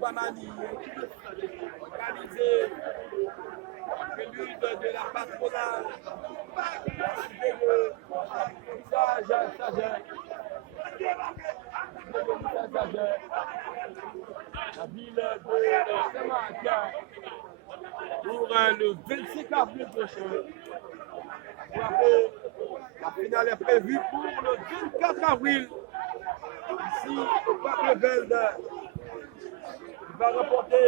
Guamani, organisé prélude de la patronale, la ville de Saint-Marc pour le 25 avril prochain. Vous rappelez, la finale est prévue pour le 24 avril, ici au Parc Levelde. Il va remportera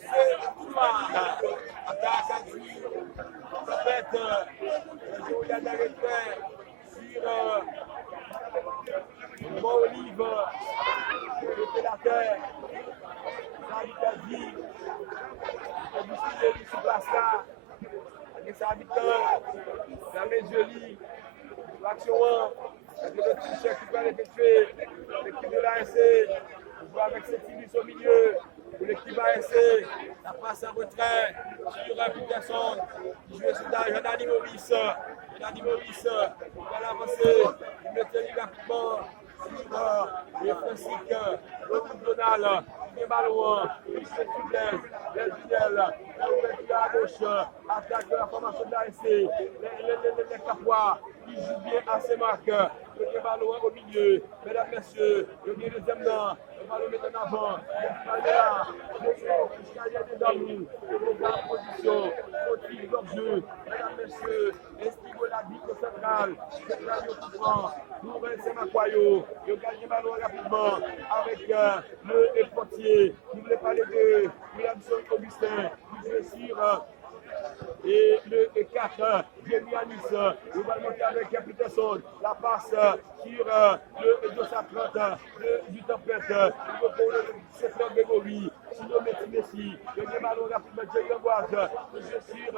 ce soir à Takati. En fait, Julian Darrière sur Mont Olive, le terre, Salut Kazi, sur place là, avec sa victoire, la main jolie, l'action 1, avec le toucher qui va l'effectuer, l'équipe de l'ASC, on voit avec cette illusion au milieu, pour l'équipe ASC, la passe en retrait sur Peterson, qui joue sur Jordani Maurice, on va l'avancer, il met le rapidement sur les Franciques, le Donald, les ballons, il se soulève, les tunnels, l'ouverture à gauche, attaque de la formation de l'ASC, les Capois, qui jouent bien à ses marques, le ballon au milieu, mesdames, messieurs, le deuxième nom, le ballon met en avant, l'escalier des amours, la position, motif d'hors-jeu, mesdames, messieurs, Estigo la bite centrale, au courant, pour Saint-Macquayo, il gagne le ballon rapidement avec le portier, qui voulait parler de Williamson Augustin, qui joue sur et le 4, Jérémy Anis, il va monter avec Peterson, la passe sur le 230 du Tempête, il va pour le secteur Grégory, sinon Messi, le ballon rapidement, Jérémy Amboise, il joue sur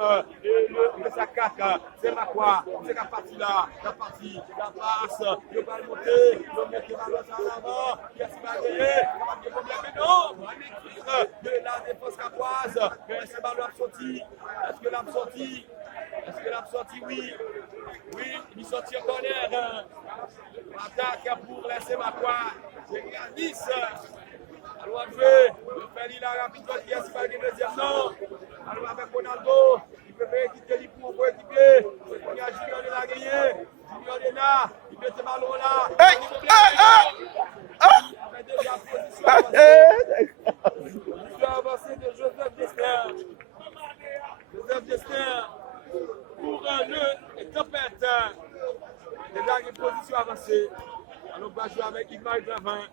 le 4, c'est Macquois, c'est la partie là, la passe, il va monter, il va mettre le ballon en avant, qu'est-ce qu'il va gagner, il va dire problème, mais non, on étire de la défense capoise, mais ce ballon a sorti, est-ce que l'a sorti? Est-ce que l'a sorti? Oui. Oui, il sortit en corner. Attaque pour laisser Macquois. C'est Nice. Alors, jouer. Le Feli là rapidement qui est sur le deuxième nom. Alors, avec Ronaldo, il peut faire quitter pour équiper. Il y a Julien de la gagné. Julien Dena, il met ce ballon là. Il fait déjà position avancée de Joseph Destin. Joseph Destin pour le Tempête. Déjà une position avancée. Alors on va jouer avec Igmar Gravin.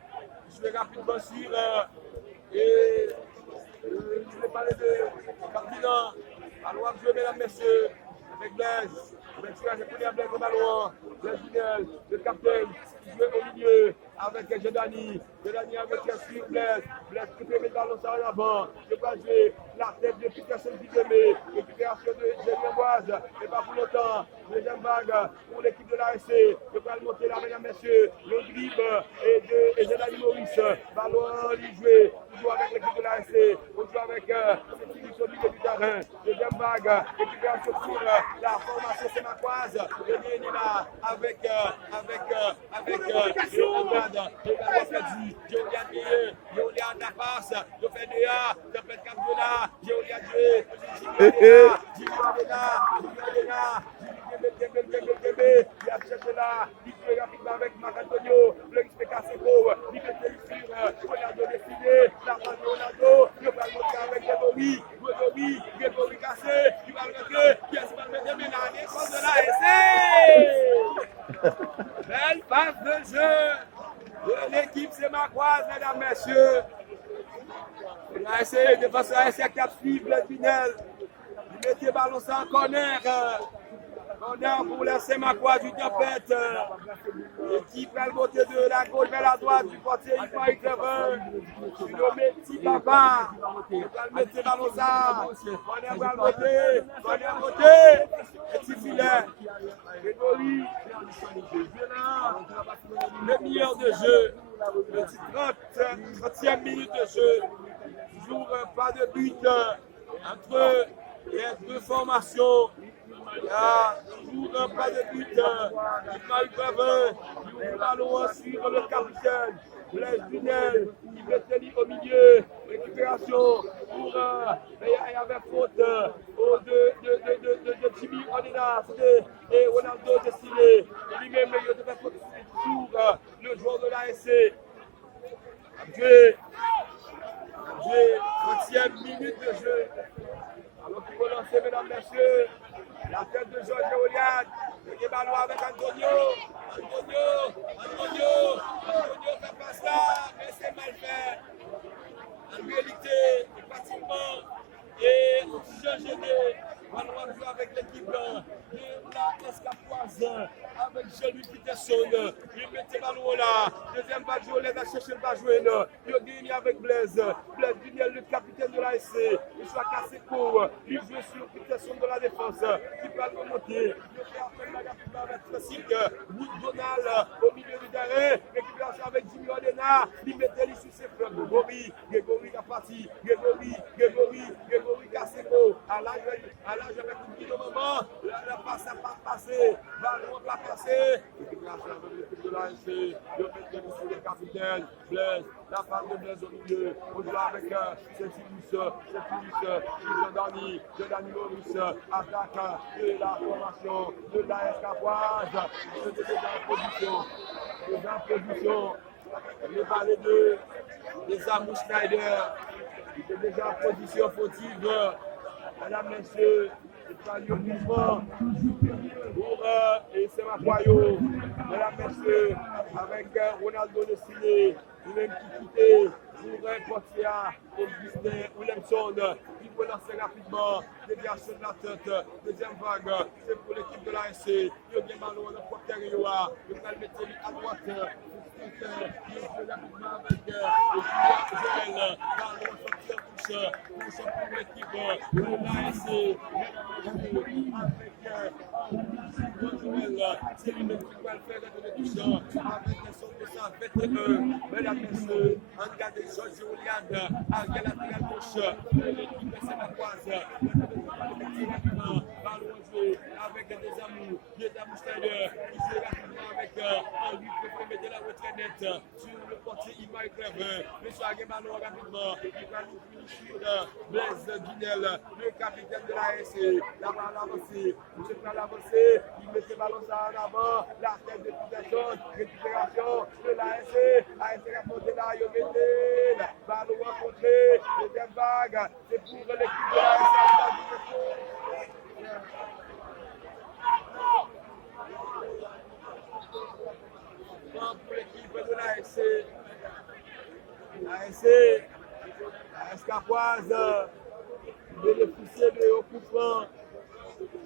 Je vais rapidement sur et je vais parler de Cardinal. Alors on va jouer mesdames, messieurs, avec Blaise. Avec celui-là, j'ai connu Blaise au ballon. Blaise Dunel, le capitaine, qui joue au milieu avec Jordani. Jordani avec sur Blaise. Blaise qui peut mettre le ballon en avant. Je vais jouer la tête de Peterson qui met. Récupération de Jérémy Amboise. Et pas pour longtemps. Deuxième vague pour l'équipe de l'ASC. Je vais monter là, mesdames, messieurs. Le dribble et Jordani Maurice. Ballon joué. On joue avec l'équipe de l'ASC. On joue avec cette équipe au milieu du terrain. Deuxième vague. Récupération pour la formation sémacoise. Le lien est là avec Andrade. Géolian Gueye, Géolian Napas, Dofedea, Tempête Capdona, Géolian Gueye, il a cherché là, il fait rapidement avec Marc-Antonio, le respect Seco, il fait sur Ronaldo décidé, la passe de Ronaldo, il va le monter avec Grégory cassé, il va le rentrer, qui est-ce qui va le mettre maintenant, l'école de la SC. Belle passe de jeu. L'équipe c'est Macquoise, mesdames, messieurs. On a essayé de passer à essayer de suivre le tunnel. Il mettait le ballon en corner. Corner pour laisser Macquoise du Tempête. L'équipe va le monter de la gauche vers la droite du portier Yvan Iclevin. Il nommé Petit Papa. Il va le mettre le ballon ça. Corner va le monter. Corner monter. Petit filet. Grégory. Demi-heure de jeu, petit 30e minute de jeu, toujours pas de but entre les deux formations. Il y a toujours pas de but. Il marque Gravin. Il ouvre le ballon sur le capitaine. Blaise Dunel. Il met au milieu. Récupération pour. Il y avait faute de Jimmy Odena et Ronaldo Destiné. Lui-même, il devait faute sur le joueur de l'ASC. Joué 30e minute de jeu. Alors qu'il faut lancer, mesdames, messieurs, la tête de Georges Goliath. Le ballon avec Antonio. Antonio fait pas ça, mais c'est mal fait. En réalité, pratiquement, et Jean Géné, on va jouer avec l'équipe de la Escapoise, avec Jean-Louis Peterson. Il met le ballon là. Deuxième balle joué, il a cherché le ballon joué. Il a gagné avec Blaise. Blaise Duniel, le capitaine de l'ASC. Il soit cassé court. Il joue sur Peterson de la défense. Il peut remonter. Il fait appel à la finale avec classique. Wood Donald au milieu du terrain. Récupération avec Jimmy Odena. Il mettait les sur ses fleurs. Grégory a parti. Grégory Casseko. À l'âge avec une petite moment. La passe n'a pas passé. Ballon n'a pas passé. Récupération avec l'équipe de l'ASC. Le maître sur le capitaine. Blaise. La passe de Blaise au milieu. On joue avec Cécilus, Dani Maurice. Attaque de la formation de la Escapoise. C'est déjà en position. Le balai de Zamou Schneider. Il est déjà en position fautive. Mesdames, messieurs, c'est pas le mouvement pour c'est Maguayo. Mesdames, messieurs, avec Ronaldo Destiné, lui-même qui quittait pour Portia, Disney, Williamson, il peut lancer rapidement, déviation de la tête, deuxième vague, c'est pour l'équipe de l'ASC. Il y a bien Malo, le porteur Yoa, il va le mettre à droite, il joue rapidement avec Joël, Malo sorti en touche pour l'équipe de l'ASC, avec Joël, c'est lui-même qui va le faire de touche, avec son dessin 21, mesdames et messieurs, en garde de Georges Goliath, à la latéral gauche, l'équipe de Sénacoise, ballon joué avec des amours, Schneider, qui joue rapidement avec un but pour mettre la retraite nette sur le portier Imaï Clève. Monsieur Aguemano rapidement, il va nous finir sur Blaise Dunel, le capitaine de la SC. La balle avancée, monsieur Pral avancé, il met ses ballons en avant, la tête de Peterson, récupération de la SC, ASC remonté là, Yomédel, ballon rencontré, deuxième vague, c'est pour l'équipe de la SC. Pour l'équipe de l'ASC. La Escapoise, bénéficier de haut coup franc.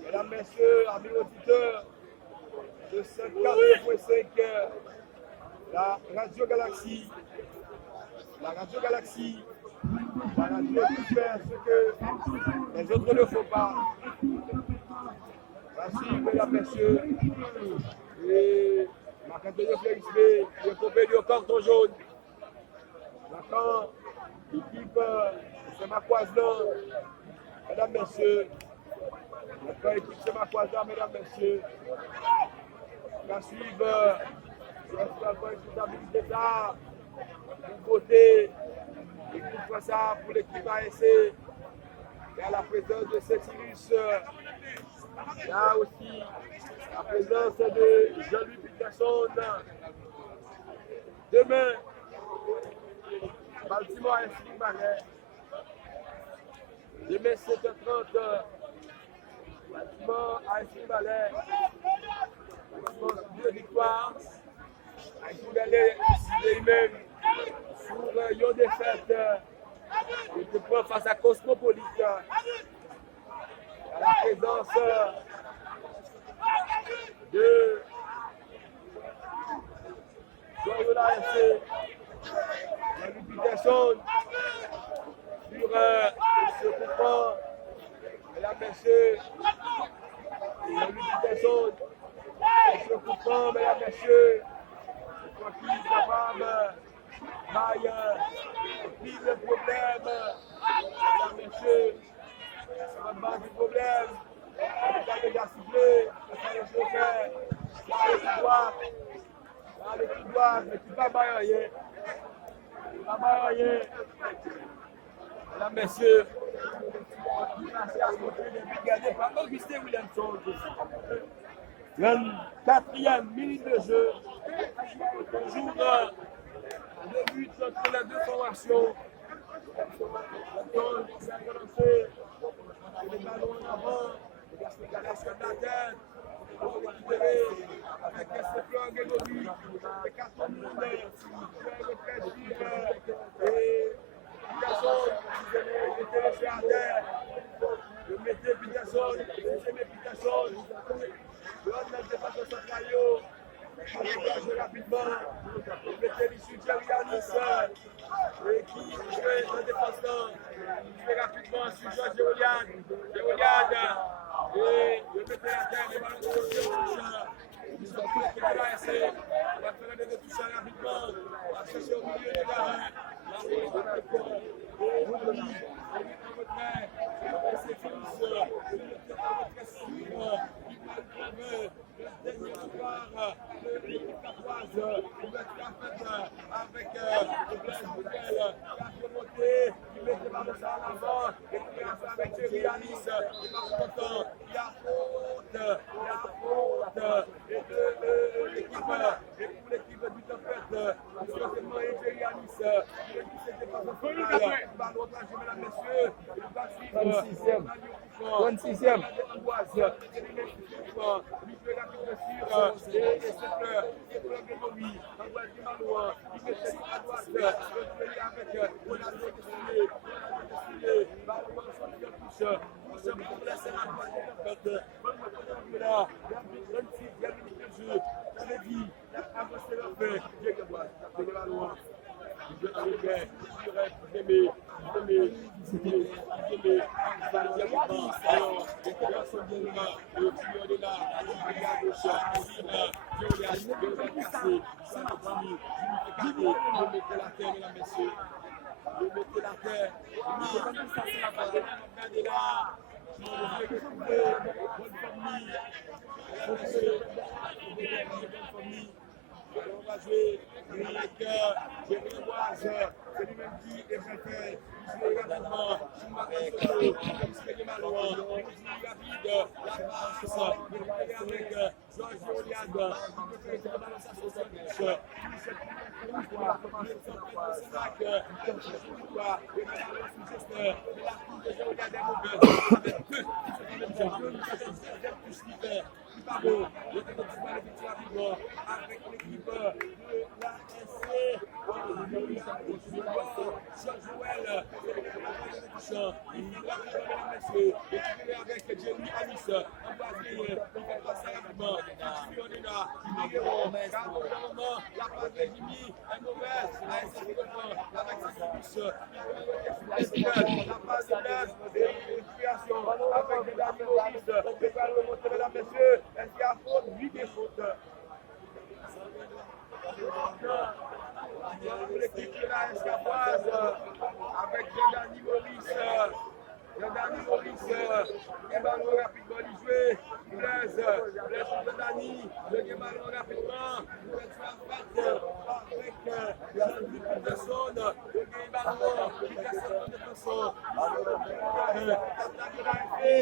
Mesdames, messieurs, amis auditeurs, de 54.5, la Radio Galaxie. La Radio Galaxie, la radio qui fait ce que les autres ne font pas. Merci, mesdames, messieurs. Et Marc-Antonio Félix B, il est coupé du carton jaune. Maintenant, l'équipe, c'est Maquazan, mesdames, messieurs. Notre équipe, c'est Maquazan, mesdames, messieurs. On va suivre, principalement, une stabilité ça, une côté, équipe ça pour l'équipe ASC. Il y a la présence de Cécilus. Il y a aussi la présence de Jean-Louis Peterson. Demain, Baltimore ASC Marais. Demain, 7h30, Baltimore ASC Marais. Baltimore, 2 victoires. ASC Marais, lui-même, sur une défaite. Il se prend face à Cosmopolite. À la présence de joueur de l'ASC, Jean-Louis Peterson, sur ce coupant, mesdames, messieurs, Jean-Louis Peterson, sur ce coupant, mesdames, messieurs, je crois qu'il est capable, maille, pile de problème, mesdames, messieurs, ça va du problème, base, mais qui ne va pas rien. Mesdames, messieurs, regardez par Augustin Williamson. 24e minute de jeu. Toujours deux buts entre les deux formations. Les ballons en avant. La nation de la tête. Pour récupérer avec Stéphane Guégory. Les cartons de monde. Le prêchir. Et Peterson, mettez le pied à terre. Le mettez Peterson. Mettez Peterson. L'homme de défense de Santrayo. Engagez rapidement. Mettez l'issue de Yanis. Et qui fait le défenseur. Il fait rapidement sur Georges Géoliade. Et le mettez à terre. Les ballons de touche. Ils sont tous les la RC. On va faire des touches rapidement. On va chercher au milieu des terrain. La roue de l'école. Et on retrait. C'est Félix. Il est en retrait sûr. Il va le trouver. Le dernier rempart de l'équipe capoise. Il va être avec le Blaise Boutel. Il a remonté. Il met les ballons en avant. Et il fait avec Thierry Anis. Il va content. Il y a faute. Et pour l'équipe du Tempête, certainement Thierry Anis. Il a dit que c'était pas un final. Il va replacer, mesdames, messieurs. Il va suivre. 26e. Il fait la piste sur et c'est fleur Grégory. Antoine Dimalouan. Il met ses à droite. Le avec Ronaldo Destilé. Ballon sur le touche. Touche pour laisser la droite de Tempête. Bonne là. 26e minute de jeu. Je l'ai dit. Avancez leur fait. Dieu Grégoire. C'est Dimalouan. Il veut arriver. Il reste aimé. Alors, les personnes de là, le tuyau de là, le gars de chat, Julian, cassé, ça n'a pas mis, je mettez la terre, mesdames, messieurs. Je mettez la terre. Regardez là. Je vais retrouver bonne famille. Mesdames, messieurs, bonne famille. On va jouer avec Grégoise. C'est lui-même qui est préfet. Il joue rapidement. Avec Monsieur Malouan. Il joue rapide. La passe. Avec Georges Géoliade. Il peut faire la balance à 70. Avec l'équipe de la SC, Joël, avec Jerry Anis, en base il va passer rapidement. On est là, la passe de Jimmy est mauvaise, avec sa la passe de Blaise et création avec des dames Maurice. Je vais remonter, mesdames, messieurs, est-ce qu'il y a faute? Oui, des fautes. L'équipe de la Escapoise avec Jean-Dani Maurice. Jean-Dani Maurice, il va rapidement y jouer. Blaise pour Jean-Dani, le ballon rapidement. Il va être avec Jean-Luc Peterson. Le ballon, Peterson de façon. L'attaque de la FA.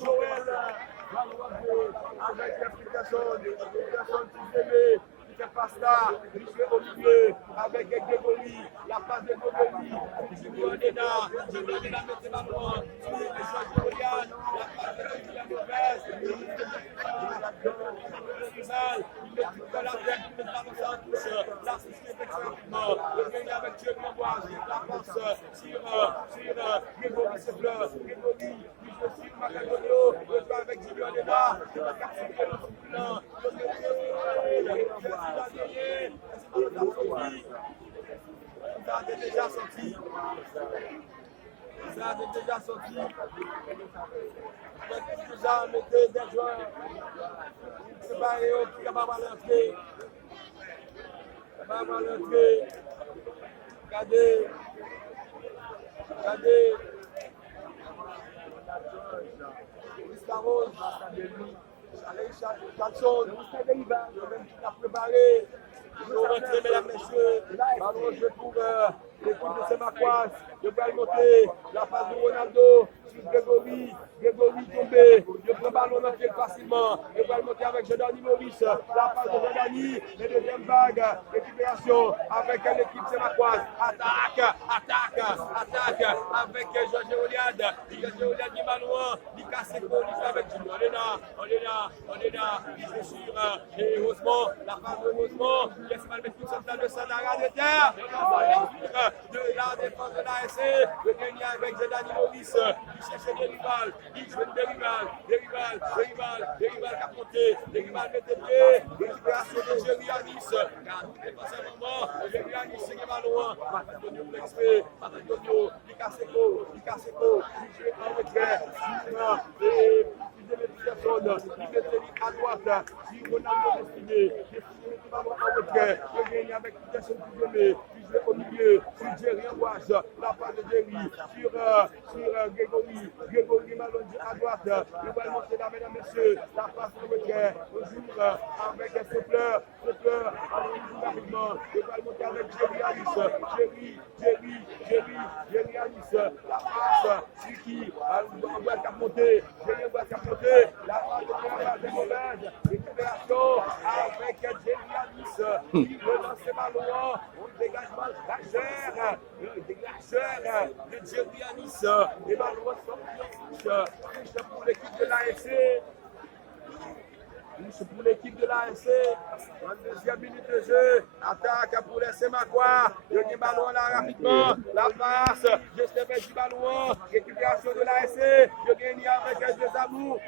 Joël avec l'application qui fait passe là, il fait au milieu avec Grégory, la passe de Grégory, Jimmy Odena met la main, il est Georges Géoliade, la passe de Julien Mauvaise, il met tout dans la tête, il met la main en touche, la société rapidement, le gagne avec Dieu Grégoire, la passe sur Grégory Sefleur, Grégory, il joue sur Macadonio, il joue avec Jimmy Odena, il va casser le plan, ça a déjà sorti. Déjà mettez des joueurs. C'est pas eux qui va va l'entrée. Ça va l'entrée. Regardez. Regardez. La Rose. Allez, Jackson. Le même qui l'a préparé. Ils ont rentré, mesdames, messieurs. Ballon jeu pour l'équipe de Saint-Marcois. Je vais monter la passe de Ronaldo sur Grégory. Grégory tombé. Je prends le ballon dans le pied facilement. Je vais monter avec Jordani Maurice. La passe de Jordani. Les deuxième vague. Récupération avec l'équipe Saint-Marcois. Attaque avec Georges Oliade. Georges Oliade du Malouan. Il casse les coups. Il fait avec Jimmy. On est là. Il joue sur et Rosemont. La passe de Rosemont. Yes, mal mettre tout central de Sandara de terre. De la défense de l'ASC. Le gagner avec Jordani Maurice. Il cherche des rivales. Il joue des rivales qui a monté. Des rivales mettent des pieds. Récupération de Jerry Anis. Car nous dépassons un moment. Jerry Anis, c'est Malouan. Antonio Plexpé. Antonio. Il casse l'écho. Il joue en retrait. Et il met personne. Il met à droite. Si Ronaldo Destiné. En retrait, il gagne avec Peterson Kouzemé, qui joue au milieu, sur Jerry Angoisse, la passe de Jerry, sur Grégory Malonji à droite, il va monter là, mesdames, messieurs, la passe en retrait, toujours avec un souffleur, allons rapidement, il va monter avec Jerry Alice, Jerry Alice, la passe, sur qui, Angoisse a monté, Jerry Angoisse a monté, la passe de mauvaise, récupération avec Jerry Alice, qui veut lancer Malouan, on dégagement glaceur de Jerry Alice, et Malouan touche pour l'équipe de l'ASC. Pour l'équipe de l'ASC, en deuxième minute de jeu, attaque pour les Sémacois, le ballon là rapidement, la passe, Justin du ballon, récupération de l'ASC, le gagne avec des amours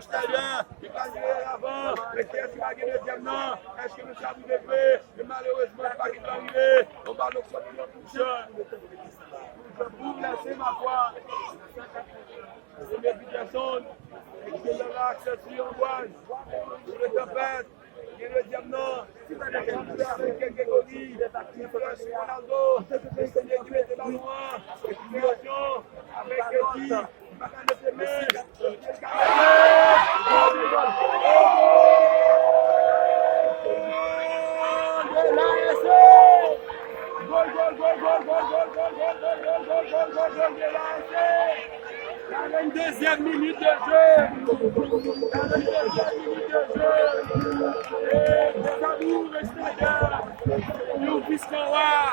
Schneider, il va jouer avant, mais qui est sur la deuxième non, est-ce que M. Abou Défé, mais malheureusement, pas qu'il va arriver, on va le sortir en touche, pour les Sémacois, première Peterson, qui est dans l'axe sur Angoisse, sur le tempête, il y a le diamant, avec Grégory, qui flash sur Ronaldo, qui met des ballons, récupération, avec qui va gagner ses mains, Dans une deuxième minute de jeu. Et des amours extérieurs. Nous puisqu'on voir.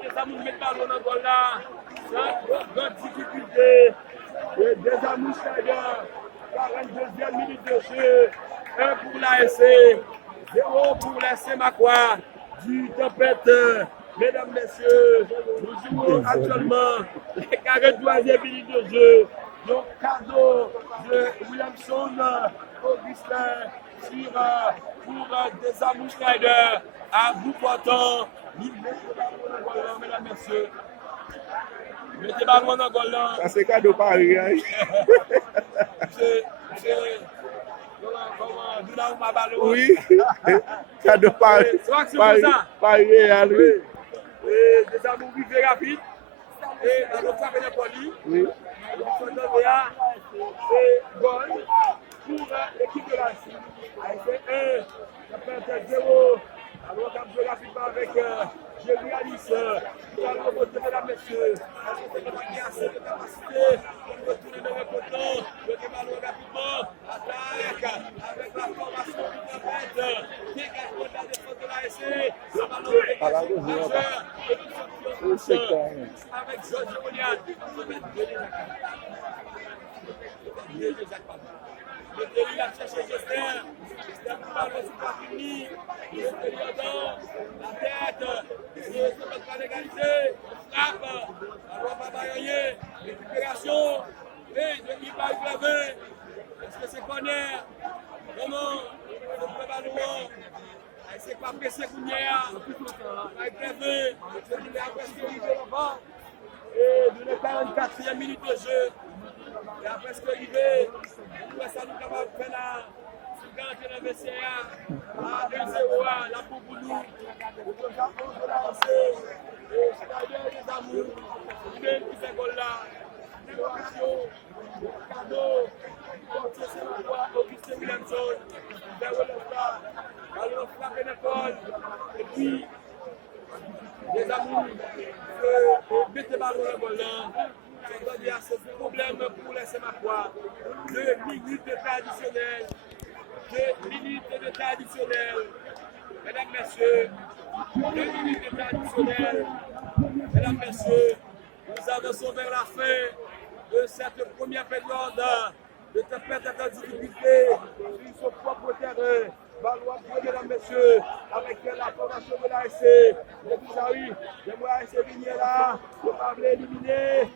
Des amours mettent ballon dans le goal là. Sans grande difficulté. Et des amours extérieurs. 42e minute de jeu, 1 pour l'ASC, 0 pour les Sémacois du Tempête. Mesdames, messieurs, nous jouons actuellement les 43e minute de jeu. Donc, cadeau de Williamson, Augustin, pour des amours Schneider à bout portant. Il met le ballon dans le ballon, mesdames, messieurs. Mettez ballon dans le ballon. Ça, c'est cadeau Paris, hein? Oui, cadeau Paris. Paris réel, oui. Des amours vivés rapides. Et dans notre famille de poli. Oui. Et goal pour l'équipe de la Chine. Avec 1, ça peut être 0. Alors, on va rapidement avec Jerry Alice. Nous allons remonter, mesdames, messieurs. C'est notre assez de capacité. On retourne dans le poteau. Le ballon rapidement. Attaque avec la formation du Tempête. Dégagement de la défense de l'ASC. Le ballon avec Georges Oliade. Le délit a cherché Gester. Gester pour ballon sur Patrick. Il est dedans. La tête. Il se met pas d'égalité. Frappe. Alors, Baba Yoye. Récupération. Et il va y lever. Est-ce que c'est corner? Comment? Le ballon. C'est pas après ce qu'on y a, avec Kevin, il est après ce qu'il est devant. Et de la 44e minute de jeu, et après ce qu'il est, ça nous capable de faire la. Quand le vestiaire à 1-0, la pour nous, pour que Japon se lance, et c'est-à-dire les amours, qui fait goal là, décoration, cadeau, portier c'est la voix, Augustin Williamson, vers Wolfstar, alors frappe l'épaule, et puis les amours, mettez ballon dans le goal là. Il y a ce problème pour les Sémacois, 2 minutes de temps additionnel. 2 minutes de temps additionnel. Mesdames, messieurs, 2 minutes de temps additionnel. Mesdames, messieurs, nous avançons vers la fin de cette première période de tempête de difficulté sur son propre terrain. Ballon mesdames, messieurs, avec la formation de l'ASC. Le Bouchaoui, le ASC Vigné là, le parler éliminé,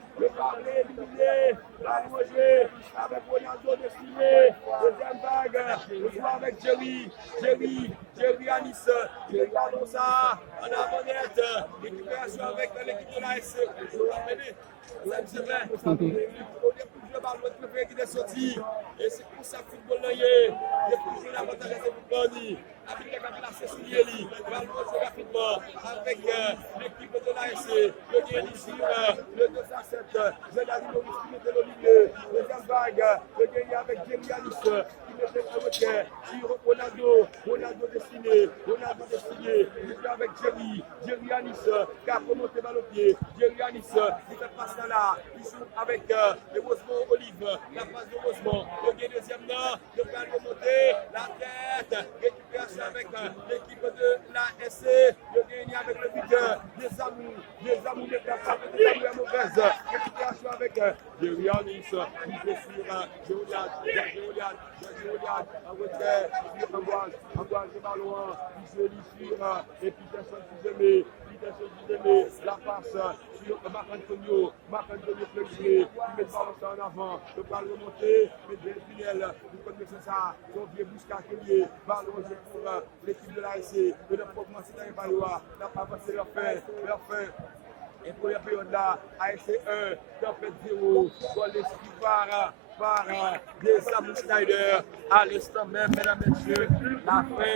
la jouer avec Ronaldo destiné, deuxième vague, le soir avec Jerry Anis, il parle ça, en avant-net, récupération avec l'équipe de l'ASC. C'est vrai, au début du ballon, qui est sorti, et c'est pour ça que le football est, depuis que la bataille est pour avec la place Sounieli, ballon rapidement avec l'équipe de l'ASC, le gain ici, le 2-7, Zedani Maurice qui mettait le milieu, deuxième vague, le gain avec Jerry Anis, qui mettait le retrait, sur Ronaldo destiné, il joue avec Jerry Anis, qui a remonté balle au pied, Jerry Anis, il fait passer là, il joue avec Rosemont Olive, la passe de Rosemont, le gain deuxième là, le ballon remonté, la tête, récupération avec l'équipe de l'ASC, le gain avec le buteur, des amours de personnes, des amours mauvaises, récupération avec Jerry Anis, il fait sur Géoliade, en retrait, Amboise de ballon, il se lit sur, et puis personne qui la passe sur Marc-Antonio Fleury, qui met le ballon en avant, le ballon remonté, mais bien Pinel, vous connaissez ça, son vieux Bousca-Kellier, ballon pour l'équipe de l'ASC, de la province de Valois, n'a pas avancé leur fin. Et pour la période là, ASC 1, tempête 0, pour l'esprit par des Samu Schneider, à l'instant même, mesdames et messieurs, la fin.